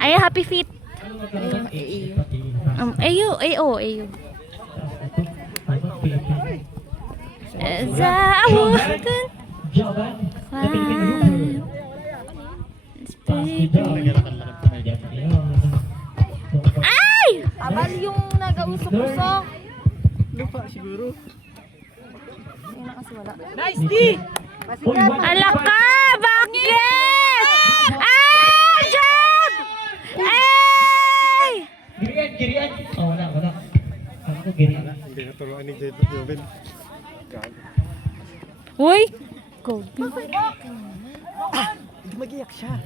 Ay, happy feet. Ayo, ayo, ayo. Zawakan. Ay! Abal yung nag-usok-usok. Lupa siguro. Ayun na kasi wala. Nice D! Ala ka! Bakit? Ah! Job! Ay! Girian. Oh, wala. Ako ko girian. Hindi naturuan ni Joven. Uy! Go. Hindi mag-iyak siya.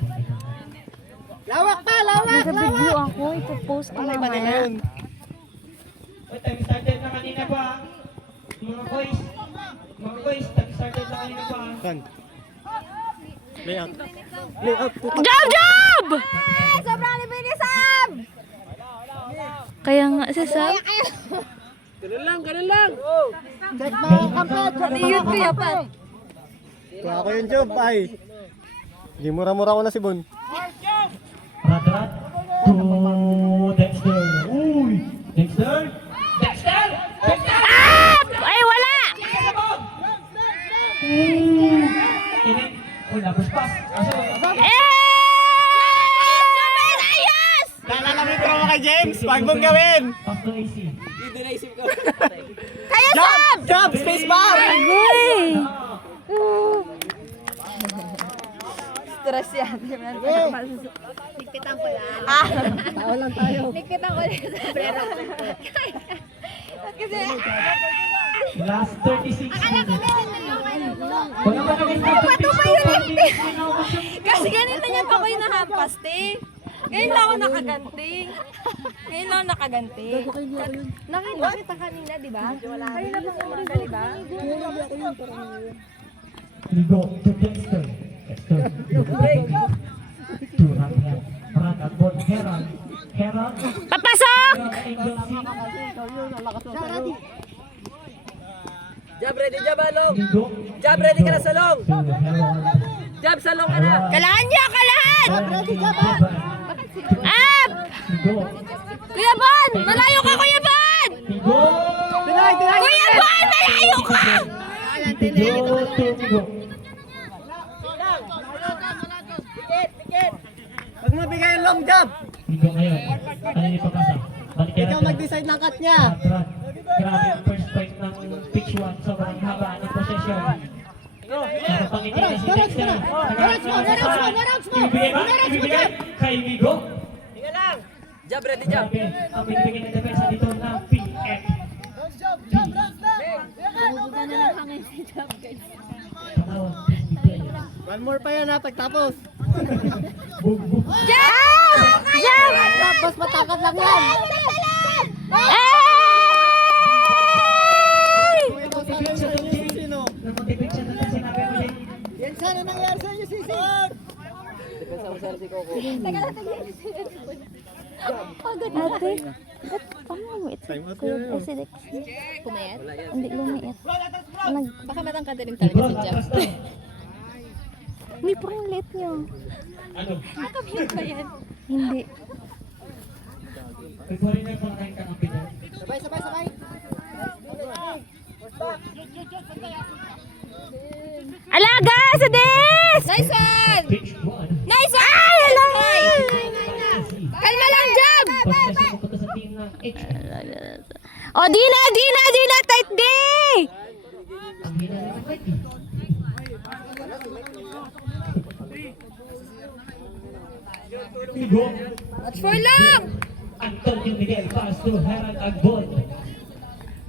Nag-video ako. Ipopost ko Malay na ba nila yun? Oy, time started na kanina pa. Mga boys, time started na kanina pa. Kan? Layout. Layout po. Job! Job! Sobrang libinisam! Kaya nga si Sam. Ganun lang. Ano yun kuya pa? Kung ako yung job ay. Hindi mura-mura ko na si Bon. Rat to Dexter. Uy! Dexter! Up! Ay, wala! Uy, napos pas. Ayos! Naalala mo yung mo kay James? Wag mong gawin! Pas to AC. Kaya Sam! Job! Spacebar! Agoy! Stress yan. Nikpitan ko yan. Tao lang tayo. Nikpitan ko yan. Kasi, Last 36 minutes. Wala pa kami pato pa yun hindi. Kasi ganito niya pa ko yung nahampas, te. Ngayon lang ako nakaganti. Nakita kita kanina, di ba? Kanina pang umaga, di ba? We go to Dexter. Dexter. To Rat. Rat at Bon. Heron. Papasok! Angel C. Jab, ready, Jab, along. We go. Jab, ready ka na sa long. To Heron. Jab, sa long ka na. Kalahan niyo! Kalahan! Up! We go. Kuya Bon! Malayo ka, Kuya Bon! We go. Kuya Bon! Malayo ka! We go to we go. Wag mo bigay yung long job! We go ngayon. Ano yung ipapasa? Balik Ikaw mag-decide ng cut niya! Rat. Grabe yung first strike ng pitch 1. Sobrang haba ng possession. Nakapangiti na si Dexter. Ibibigay kay Migo. Hinga lang. Jab, ready, Jab. Grabe. Ang binibigay ng depensa dito ng PF. One more pa yan ha, pagtapos! Jump! Jump! Tapos matangkad lang yan. Ay! Sino? Namotivate siya doon sa sinabi mo din. Yan sana nangyari sa inyo, Sisi! Pagod ate. Paano mo ito? Time out Kuya yun. po si Dex. Pumayat? Hindi lumiit. Baka matangkad rin talaga si Jam. Hindi po yung late niyo. Ano? Kamit ba yan? Hindi. Foreigner pa kayo kakampi doon. Sabay! Alaga sa Des! Nice one! Pitch 1. Nice one! Ay, hello! Kalma lang, Jam! Possession ko punta sa team ng H. Oh, di na! Tight D! Ang hina rin ng fight. Migo. Watch for long! Antonio Miguel pass to Heron Agbon.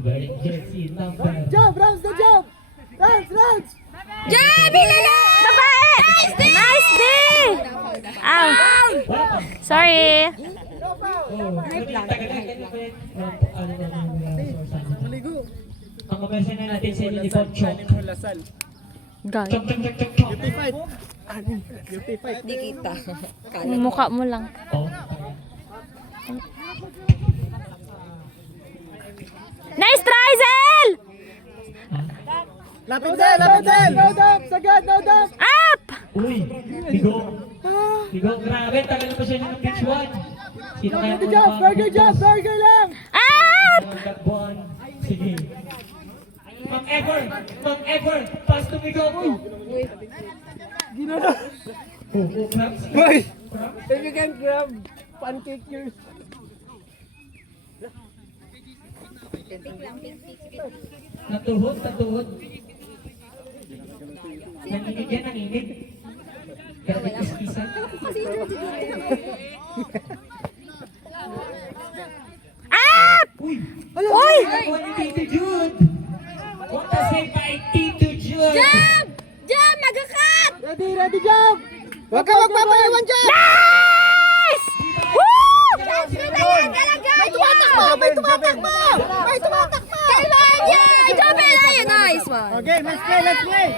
Wearing jersey number. Rounds the job! Rounds! Jam! Hilala! Babae! Nice D! Ow! Sorry! Ang kamersa na natin sa Unicorn Chok. God. Chok, chok, chok, chok, chok. Guilty fight! Guilty fight! Di kita. Mukha mo lang. Oh. Nice try, Zel! Lapit din! No dump! Sagad! No dump! Up! Uy! Migo! Sigo, grabe, tagal na pa siya ng pitch 1. Sino kaya Good job, very good job, very good lang! Up! Sige. Mang Ever, pass to Migoku. Grabs. Boy! If you can grab pancake yours. Natuhod. Nanginig yan, nanginig. Grabe kiskisan. Up! Uy! Uy! Nagawa ni Tito Jude! What a save by Tito Jude! Jab! Jab! Nagakat! Ready, jump! Huwag ka magpapayawan dyan! Nice! Woo! May tumatakbo! Kailangan niya! Jab! Ayan, nice one! Okay, let's play!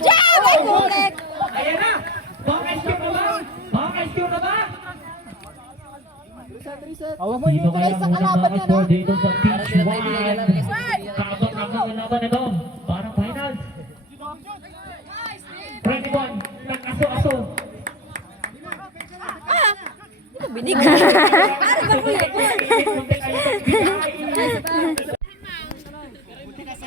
Jab! Ay, buket! Ayan na! Baka rescue na ba? Hawak mo Sino kaya ang unang nakascore dito sa pitch 1? Kabang-kabang ang laban ito. Parang finals. Ready one, nag-aso-aso. Binig! Ano ba po yun? Muntik kayo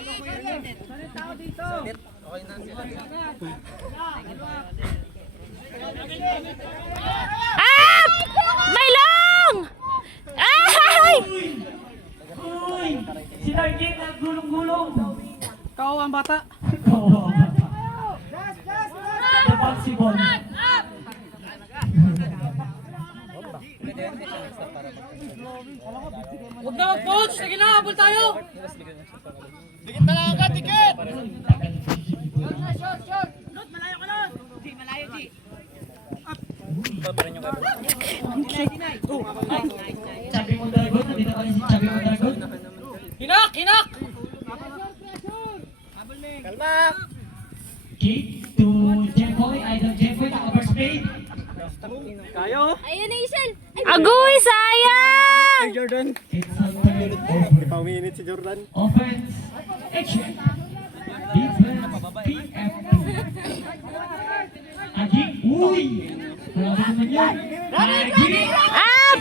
magbigay. Up! May long! Ay! Uy! Si Darjin naggulong-gulong. Kau ang bata. Oo. Dapat si Bon. Huwag na mag-coach! Sige na, habol tayo! Sabi mo Dragon, nandito pa rin si Sabi mo Dragon. Hinak! Kick to Jemboy, idol Jemboy, naka-overspray. Ayun na Isel! Agoy, sayang! Jordan. It's a turn over. Hindi pa uminit si Jordan. Offense, action. Defense, PFP. Agi, uy! Grabe naman yan. Agi! Up!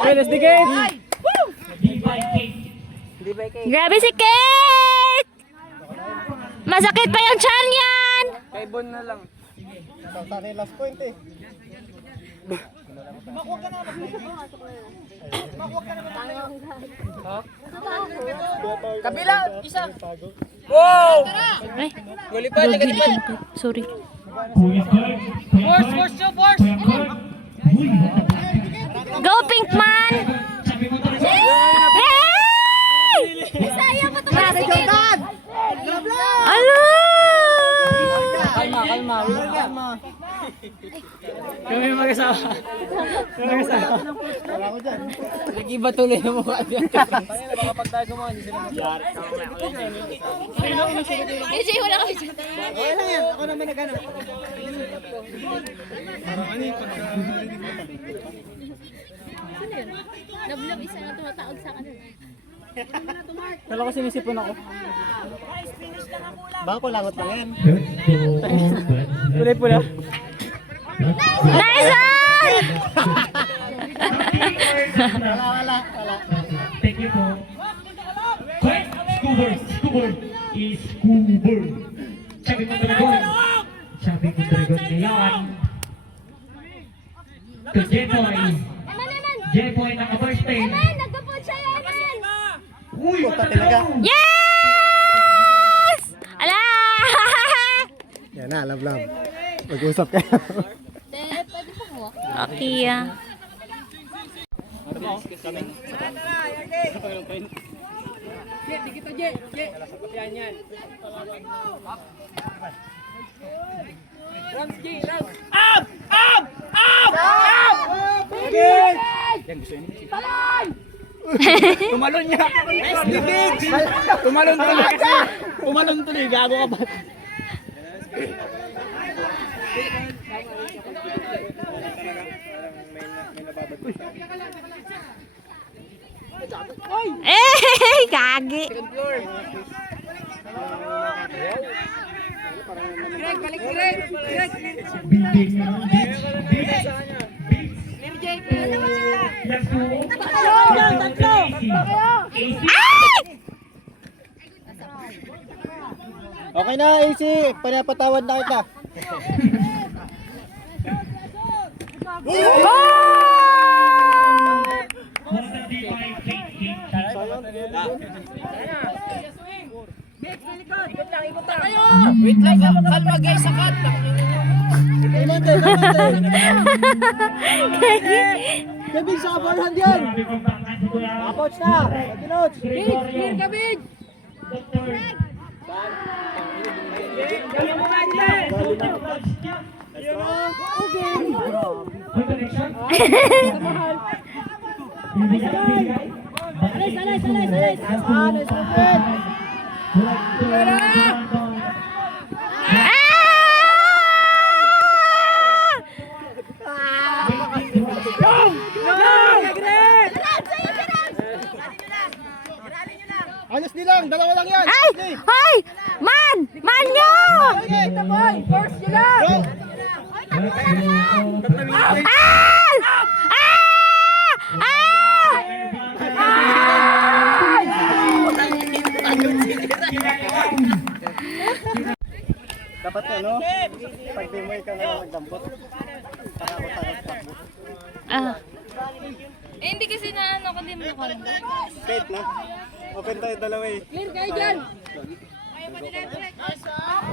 Okay, let's begin! DK. Grabe si Kate! Masakit pa yung tiyan yan! Sana yung last point eh. Kabila! Isa! Ay, Gulipad! Gulipad! sorry. Kuya Kurt. Force! Kuya Kurt. Uy, what a block. Go, Pinkman! Sabi mo talaga. Yay! Sayang pa ito! Jordan! Alo! Kami mag-asawa. Wala ko dyan. Nag-iba tuloy yung mukha niya. AJ, wala kami dyan. Okay lang yan. Ako naman nagana. Nablog isa na tumatawag sa kanila. Kala ko sinisipon ako. Baka kulangot lang yan. Pula. Nice one! Wala. Thank you po. Quick! Scuba is scuba. Sabi mo Dragon. Sabi mo Dragon ngayon. To Jeboy. Jeboy naka-birthday. Nagkapot siya yan! Uy, Puta talaga. Yes! Ala! Yan na, love. Mag-usap kayo. Pwede po mo? Okay, ah. Tumalon niya! Tumalon tuloy kasi! Tumalon tuloy, gago ka ba? Eh, kagi. Greg, balik Greg! Greg! Bina Okay na, AC. Pinapatawad na kita. Wait lang, kalma guys, sakat. Kabig sa kapalan yan. Approach na. Approach. Clear kabig! Ayos nilang, dalawa lang yan. Ay! Hoy! Man! Man nyo! Force nyo lang! Ah! Ah! Dapat ano, pag di mo ikaw na magdampot, para ako takot. Ah. Eh, hindi kasi na ano ko din mo Kate na. Open tayo dalawa eh. Clear kayo dyan!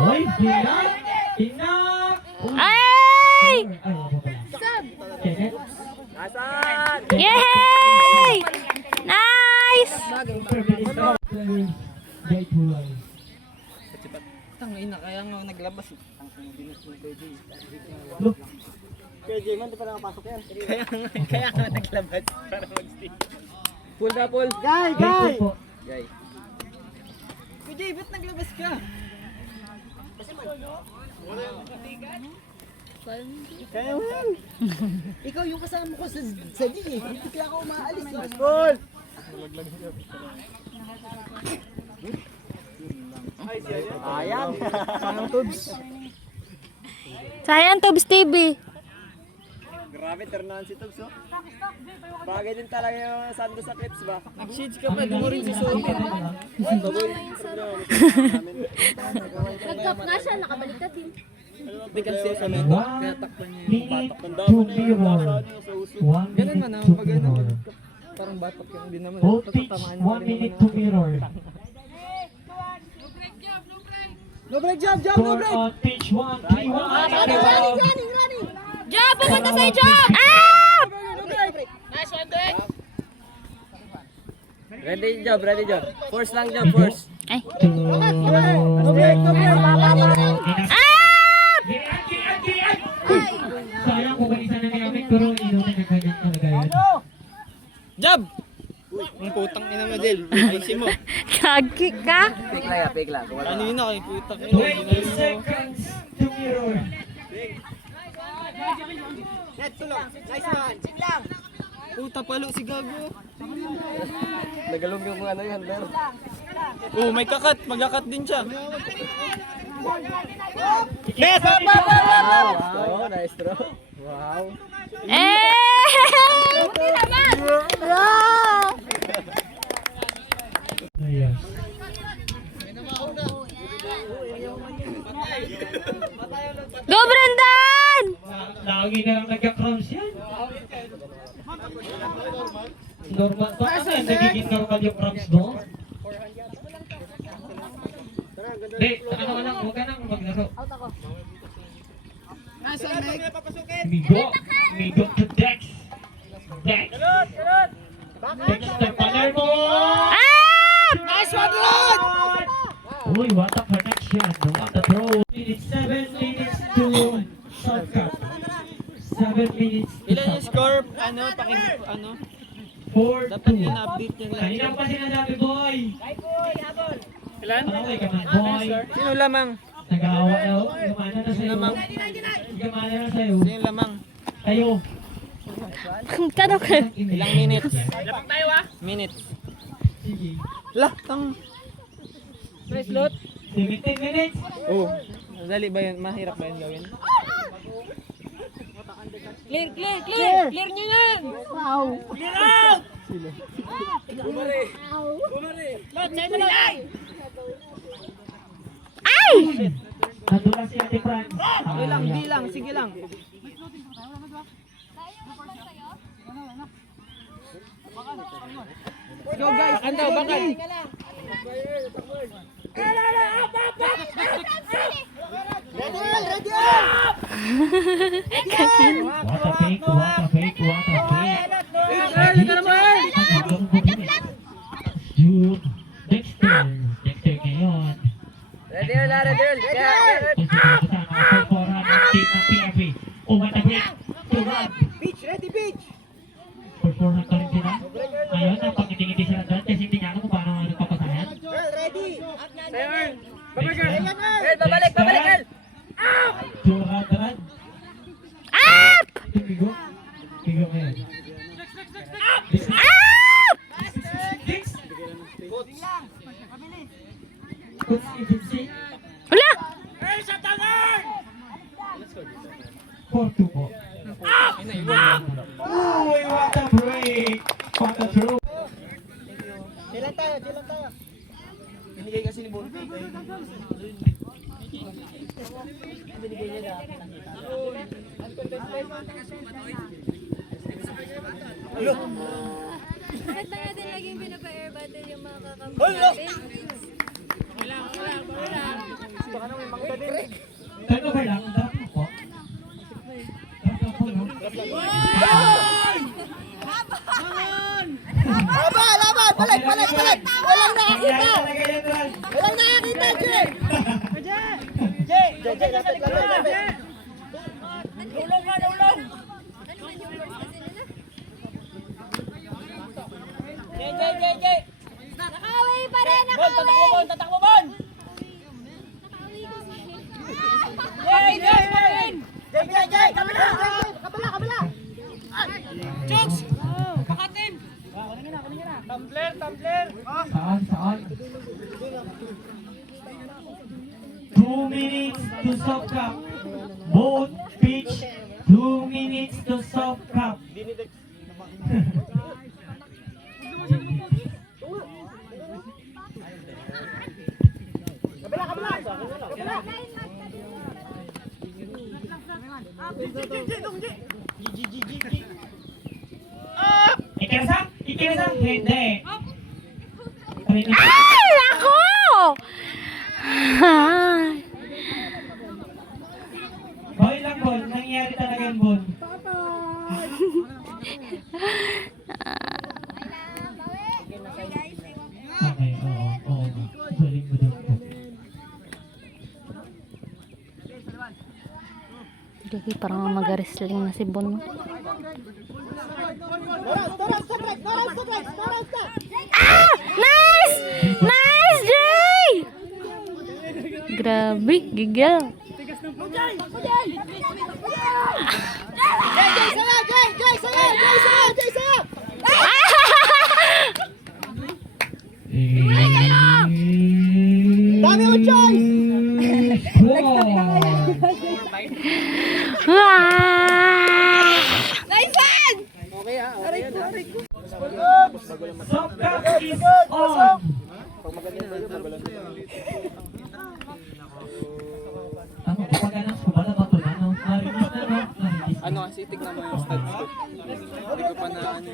Hoy, tingnan! Tingnan! Ay! Yay! Nice! Tangay na, kaya nga naglabas. Kaya Jayman, di pa nakapasok yan. Kaya nga naglabas para mag-stick. Pull na, pull. Guy! Guy! Guy. Kuya, ba't naglabas ka? Kaya mo yan. Ikaw yung kasama ko sa D eh. Hindi kaya ako umaalis. Ball! Ayan. Sayang tubs. Sayang Tobs TV. Grabe, turnahan si Tubbs, oh. Bagay din talaga yung sando sa clips ba? Nag-shades ka pa, di mo rin susuotin. Nag-cup nga siya, nakabaliktad din. Hindi kasi sa meta, kaya takpan niya yung batok. Tandaan mo na yung nasa sa uso. Ganun man, pag ano, parang batok yung hindi naman. Patatamaan mo rin naman. No break, jump, jump, no break! Pitch 1, 3, 1. Job! Pumunta sa'yo, Job! Ah! Ready job. Force lang job, force. Ay. No break, no break! Ah! Sayang kung balisan na namin, pero inuman na ganyan talaga yun. Job! Ang putang ina mo, Del. Ayusin mo. Kagi ka? Fake lang. Ano yun ako, putang ina. 20 seconds to mirror. Net, tulong. Nice man. Chip lang. Puta palo si Gago. Nagalog yung ano yun, Del. Oh, may kakat. Mag-akat din siya. Yes! Wow, nice throw. Wow. Eh! Wow! Yes. Go, Brendan! Lagi na lang nagka-crumbs yan. Normal. Bakit yan nagiging normal yung crumbs doon? Hindi, ano ka lang, huwag ka nang maglaro. Migo to Dex. Dex. Dexter Palermo! Ah! Nice one, Rod! Uy, what a connection. What a throw. 7 minutes to shortcut. 7 minutes to Ilan yung shortcut. score? Ano, ano? 4-2. Dapat in-update nyo lang. Kanina pa sinasabi, boy. Ilan? Okay ka man, boy. Sino lamang? Nag-aawa na. Gumana na sa'yo. Lamang. Gumana na sa'yo. Sino lamang? Tayo. Tanong ka. Ilang minutes? Lamang tayo Minutes. Sige. Lah, tang. Press lot. 17 minutes. Oh. Dali ba yun? Mahirap ba yun gawin? Clear, clear, clear! Clear nyo yan! Ay! Nandun na si Ate Franz. Di lang, sige lang. Go guys, bakan daw, bakan. What a fake, what a fake, what a fake. Jude, Dexter. Dexter ngayon. Ready na, ready na. Kasama ang Fora ng team ng PRP. Oh, what a break. To run. Beach, ready beach. Performance pa rin sila. Ngayon, ang pangiti-ngiti sila doon kasi hindi niya alam kung paano nagpapasayan. Girl, ready. Sayon. Girl, babalik, babalik, girl. Turad-rad. Up! Bigo. Bigo ngayon. Up! Dix. Coach agency. Wala! 4-2 po. Uy, what a break! What a throw! Chilan tayo, chilan tayo. Binigay kasi ni Bonte. Binigay niya na. Bakit na natin laging pinapa-air battle yung mga kakampi Hold up! natin? Turnover lang, drop mo po. Drop po, no? Laban, laban! Balik, balik, balik! Walang nakakita! Talaga yan, Ral. Walang nakakita, Jay! Jay, lapit, lapit, lapit. Ulong nga, ulong! Ano man yung first kasi nila? Jay! Nakaway pa rin! Bon, tatak mo, Bon! Tatak mo, Bon! Nakaway kasi. Jay! Jay! Kabila! Kabila, kabila! Jokes! Pakatin! Tumbler, tumbler! Saan, saan? 2 minutes to soft cup. Both pitch. 2 minutes to soft cup. Kabila, kabila! Kabila! Ikirasang? Ikirasang? Hindi. Ay! Ako! Boy lang, Bon. Nangyari talaga yung Bon. Okay, oo. Oo. Galing mo doon po. Gagi, parang mag-wrestling na si Bon. Ah! Nice! Nice, Jay! Grabe, gigil. Dami mo, choice! Soft cup is on! Ano, kapag anak ko, bala ba ito na? Narinis na, no? Narinis na. Ano kasi, tignan mo yung stats ko. Hindi ko pa na ano.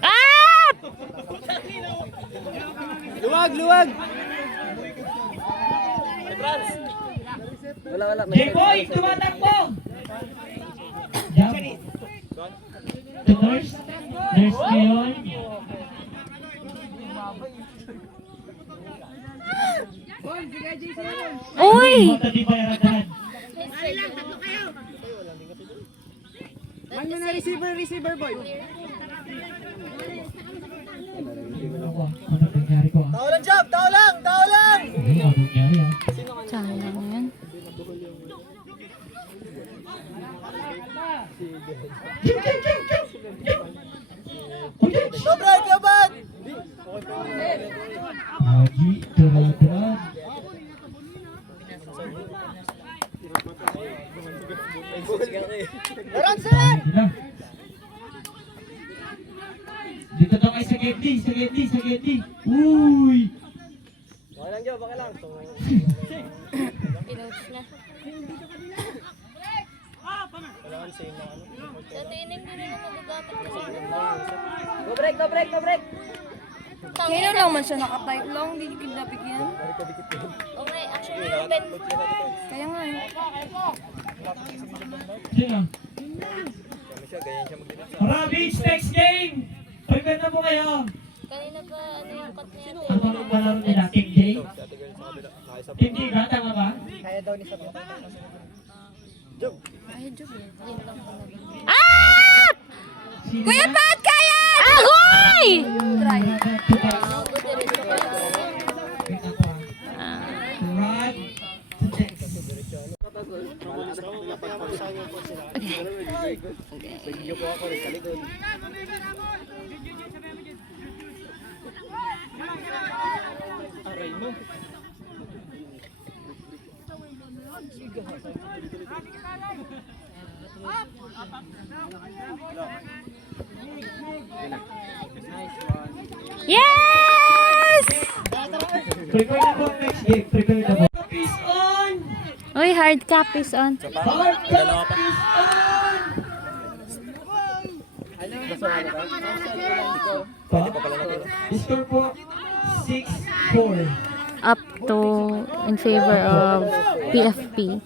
Up! Luwag, luwag! Wala. J-Boy, tumatakbo! Jump. To nurse. Nurse ngayon. Uy! Mata di bayaratan. Man mo na receiver boy. Ano nangyari ko? Tao lang, Jab! Tao lang! Tao lang! Ano nangyari ah? Sayang yan. Sobra, Kiabat! Haji, turad-rad. Sila. Dito daw kayo sa gate D. Uy! Okay lang, Joe, okay lang. Pinuts na. Kailangan same na ano. Sa tining din na nagagamit ko. No break, no break, no break! Kaya lang man siya nakatayo lang, hindi kita bigyan. Okay, actually, open. Kaya nga eh. Sino? Kami siya, ganyan siya mag-defense. Rabbits, next game! Prepare na po kayo. Kanina pa, ano yung cut niya? Ano bang palaro nila? Team J? Si Ate Girl sa kabila. Nakisa Team J ba? Tama ba? Joe! Ay, joke yun. Yun lang po naman. Ah! Sino Kuya na? Pat, kaya! Agoy! Try. Ako diretso pa. Wait ako ah. Rod to next. Video ko ako rin sa likod. Aray mo. Yes! Prepare na po ang next game. Prepare na po. Is on! Uy, hard cap is on. Hard cup is on! Pa? Score po 6-4. Up to in favor of PFP.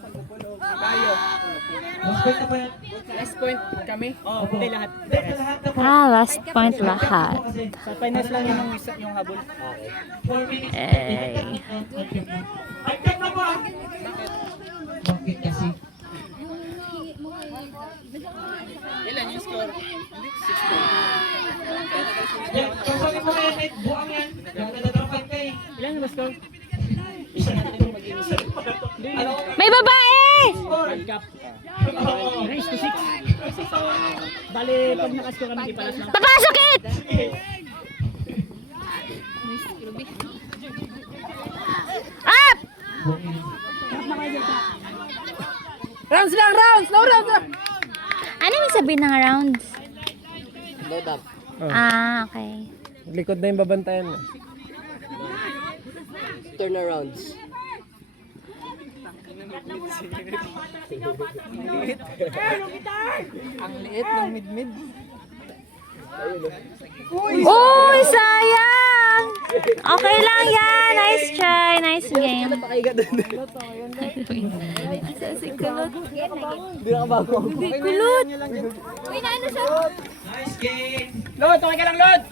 Last point na po yan. Last point kami. Oo, Opo. hindi lahat. Hindi, lahat na po. Ah, last point lahat. Kasi Sa finals lang yun yung habol. 4 minutes. Eh. Ay, cut na po ah! Bakit kasi? Ilan yung score? Yan, kausapin mo yan, Nate. Buang yan. Nagdadropan ka eh. Ilan yung score? Isa na ito mag-iisa. Ano? May babae! World Cup. Race to 6. Bale, pag nakascore kami, di palas lang. Papasok it! Up! Rounds lang, rounds! No rounds lang! Ano yung sabihin ng rounds? Load up. Ah, okay. Likod na yung babantayan mo. Turnarounds. Ang liit ng mid-mid. Uy, sayang! Okay lang yan. Nice try. Nice game. Pakaiga doon. Si Kulot. Hindi na kabago. Kulot! Uy, naano siya? Nice game! Lord, okay ka lang, Lord!